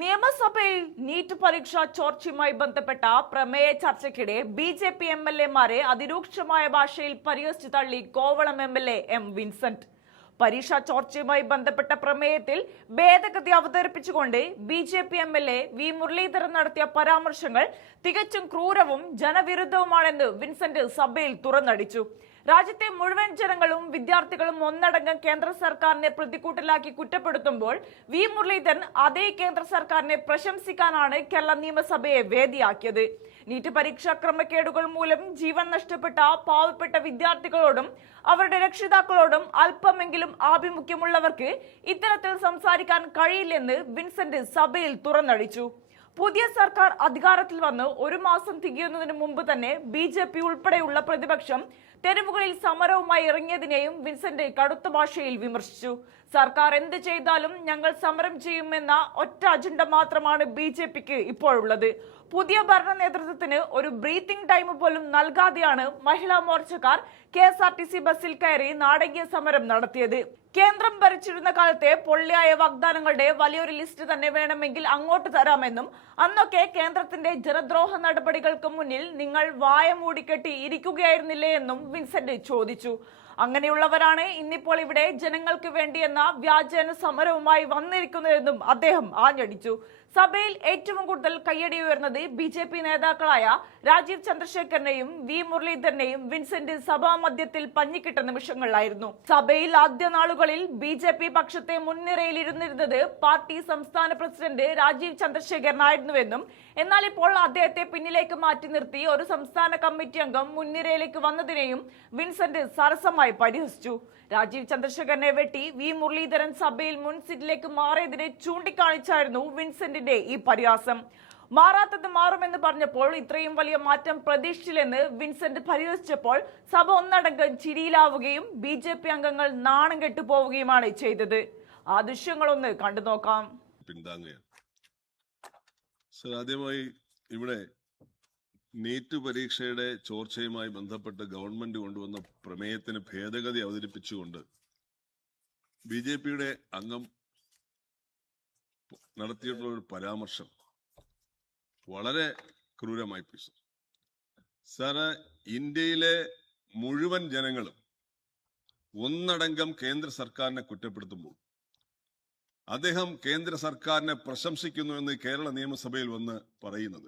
നിയമസഭയിൽ നീറ്റ് പരീക്ഷാ ചോർച്ചയുമായി ബന്ധപ്പെട്ട പ്രമേയ ചർച്ചയ്ക്കിടെ ബി.ജെ.പി. എം.എൽ.എമാരെ അതിരൂക്ഷമായ ഭാഷയിൽ പരിഹസിച്ചു തള്ളി കോവളം എം.എൽ.എ. എം. വിൻസെന്റ്. പരീക്ഷാ ചോർച്ചയുമായി ബന്ധപ്പെട്ട പ്രമേയത്തിൽ ഭേദഗതി അവതരിപ്പിച്ചുകൊണ്ട് ബി.ജെ.പി. എം.എൽ.എ. വി. മുരളീധരൻ നടത്തിയ പരാമർശങ്ങൾ തികച്ചും ക്രൂരവും ജനവിരുദ്ധവുമാണെന്ന് വിൻസെന്റ് സഭയിൽ തുറന്നടിച്ചു. രാജ്യത്തെ മുഴുവൻ ജനങ്ങളും വിദ്യാർത്ഥികളും ഒന്നടങ്കം കേന്ദ്ര സർക്കാരിനെ പ്രതിക്കൂട്ടിലാക്കി കുറ്റപ്പെടുത്തുമ്പോൾ വി. മുരളീധരൻ അതേ കേന്ദ്ര സർക്കാരിനെ പ്രശംസിക്കാനാണ് കേരള നിയമസഭയെ വേദിയാക്കിയത്. നീറ്റ് പരീക്ഷാ ക്രമക്കേടുകൾ മൂലം ജീവൻ നഷ്ടപ്പെട്ട പാവപ്പെട്ട വിദ്യാർത്ഥികളോടും അവരുടെ രക്ഷിതാക്കളോടും അല്പമെങ്കിലും ആഭിമുഖ്യമുള്ളവർക്ക് ഇത്തരത്തിൽ സംസാരിക്കാൻ കഴിയില്ലെന്ന് വിൻസെന്റ് സഭയിൽ തുറന്നടിച്ചു. പുതിയ സർക്കാർ അധികാരത്തിൽ വന്ന് ഒരു മാസം തികയുന്നതിന് മുമ്പ് തന്നെ ബി.ജെ.പി. ഉൾപ്പെടെയുള്ള പ്രതിപക്ഷം തെരുവുകളിൽ സമരവുമായി ഇറങ്ങിയതിനെയും വിൻസെന്റ് കടുത്ത ഭാഷയിൽ വിമർശിച്ചു. സർക്കാർ എന്ത് ചെയ്താലും ഞങ്ങൾ സമരം ചെയ്യുമെന്ന ഒറ്റ അജണ്ട മാത്രമാണ് ബി.ജെ.പിക്ക് ഇപ്പോഴുള്ളത്. പുതിയ ഭരണ നേതൃത്വത്തിന് ഒരു ബ്രീത്തിംഗ് ടൈം പോലും നൽകാതെയാണ് മഹിളാ മോർച്ചക്കാർ കെ.എസ്.ആർ.ടി.സി. ബസ്സിൽ കയറി നാടകീയ സമരം നടത്തിയത്. കേന്ദ്രം ഭരിച്ചിരുന്ന കാലത്തെ പൊള്ളിയായ വാഗ്ദാനങ്ങളുടെ വലിയൊരു ലിസ്റ്റ് തന്നെ വേണമെങ്കിൽ അങ്ങോട്ട് തരാമെന്നും അന്നൊക്കെ കേന്ദ്രത്തിന്റെ ജനദ്രോഹ നടപടികൾക്ക് മുന്നിൽ നിങ്ങൾ വായ മൂടിക്കെട്ടി ഇരിക്കുകയായിരുന്നില്ലേ എന്നും വിൻസെന്റ് ചോദിച്ചു. അങ്ങനെയുള്ളവരാണ് ഇന്നിപ്പോൾ ഇവിടെ ജനങ്ങൾക്ക് വേണ്ടിയെന്ന വ്യാജേന സമരവുമായി വന്നിരിക്കുന്നതെന്നും അദ്ദേഹം ആഞ്ഞടിച്ചു. സഭയിൽ ഏറ്റവും കൂടുതൽ കയ്യടി ഉയർന്നത് ബി.ജെ.പി. നേതാക്കളായ രാജീവ് ചന്ദ്രശേഖരനെയും വി. മുരളീധരനെയും വിൻസെന്റ് സഭാ മധ്യത്തിൽ പഞ്ഞിക്കിട്ട നിമിഷങ്ങളിലായിരുന്നു. സഭയിൽ ആദ്യ നാളുകളിൽ ബി.ജെ.പി. പക്ഷത്തെ മുൻനിരയിലിരുന്നിരുന്നത് പാർട്ടി സംസ്ഥാന പ്രസിഡന്റ് രാജീവ് ചന്ദ്രശേഖരനായിരുന്നുവെന്നും എന്നാൽ ഇപ്പോൾ അദ്ദേഹത്തെ പിന്നിലേക്ക് മാറ്റി നിർത്തി ഒരു സംസ്ഥാന കമ്മിറ്റി അംഗം മുൻനിരയിലേക്ക് വന്നതിനെയും വിൻസെന്റ് സരസമായി പരിഹസിച്ചു. രാജീവ് ചന്ദ്രശേഖരനെ വെട്ടി വി. മുരളീധരൻ സഭയിൽ മുൻ സീറ്റിലേക്ക് മാറിയതിനെ ചൂണ്ടിക്കാണിച്ചായിരുന്നു വിൻസെന്റിന്റെ ഈ പരിഹാസം. മാറാത്തത് മാറുമെന്ന് പറഞ്ഞപ്പോൾ ഇത്രയും വലിയ മാറ്റം പ്രതീക്ഷിച്ചില്ലെന്ന് വിൻസെന്റ് പരിഹസിച്ചപ്പോൾ സഭ ഒന്നടങ്കം ചിരിയിലാവുകയും ബി.ജെ.പി. അംഗങ്ങൾ നാണം കെട്ടുപോവുകയുമാണ് ചെയ്തത്. ആ ദൃശ്യങ്ങളൊന്ന് കണ്ടു നോക്കാം. ആദ്യമായി ഇവിടെ നീറ്റ് പരീക്ഷയുടെ ചോർച്ചയുമായി ബന്ധപ്പെട്ട് ഗവൺമെന്റ് കൊണ്ടുവന്ന പ്രമേയത്തിന് ഭേദഗതി അവതരിപ്പിച്ചുകൊണ്ട് ബി.ജെ.പിയുടെ അംഗം നടത്തിയിട്ടുള്ള ഒരു പരാമർശം വളരെ ക്രൂരമായി പോയി. സാറ്, ഇന്ത്യയിലെ മുഴുവൻ ജനങ്ങളും ഒന്നടങ്കം കേന്ദ്ര സർക്കാരിനെ കുറ്റപ്പെടുത്തുമ്പോൾ അദ്ദേഹം കേന്ദ്ര സർക്കാരിനെ പ്രശംസിക്കുന്നു എന്ന് കേരള നിയമസഭയിൽ വന്ന് പറയുന്നത്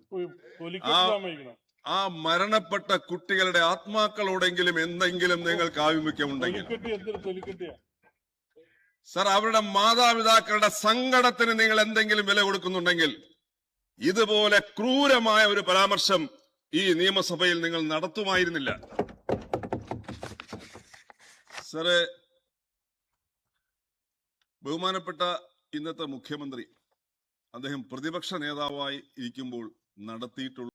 ആ മരണപ്പെട്ട കുട്ടികളുടെ ആത്മാക്കളോടെങ്കിലും എന്തെങ്കിലും നിങ്ങൾക്ക് ആഭിമുഖ്യമുണ്ടെങ്കിൽ സർ, അവരുടെ മാതാപിതാക്കളുടെ സങ്കടത്തിന് നിങ്ങൾ എന്തെങ്കിലും വില കൊടുക്കുന്നുണ്ടെങ്കിൽ ഇതുപോലെ ക്രൂരമായ ഒരു പരാമർശം ഈ നിയമസഭയിൽ നിങ്ങൾ നടത്തുമായിരുന്നില്ല. സാറ്, ബഹുമാനപ്പെട്ട ഇന്നത്തെ മുഖ്യമന്ത്രി അദ്ദേഹം പ്രതിപക്ഷ നേതാവായി ഇരിക്കുമ്പോൾ നടത്തിയിട്ടുള്ള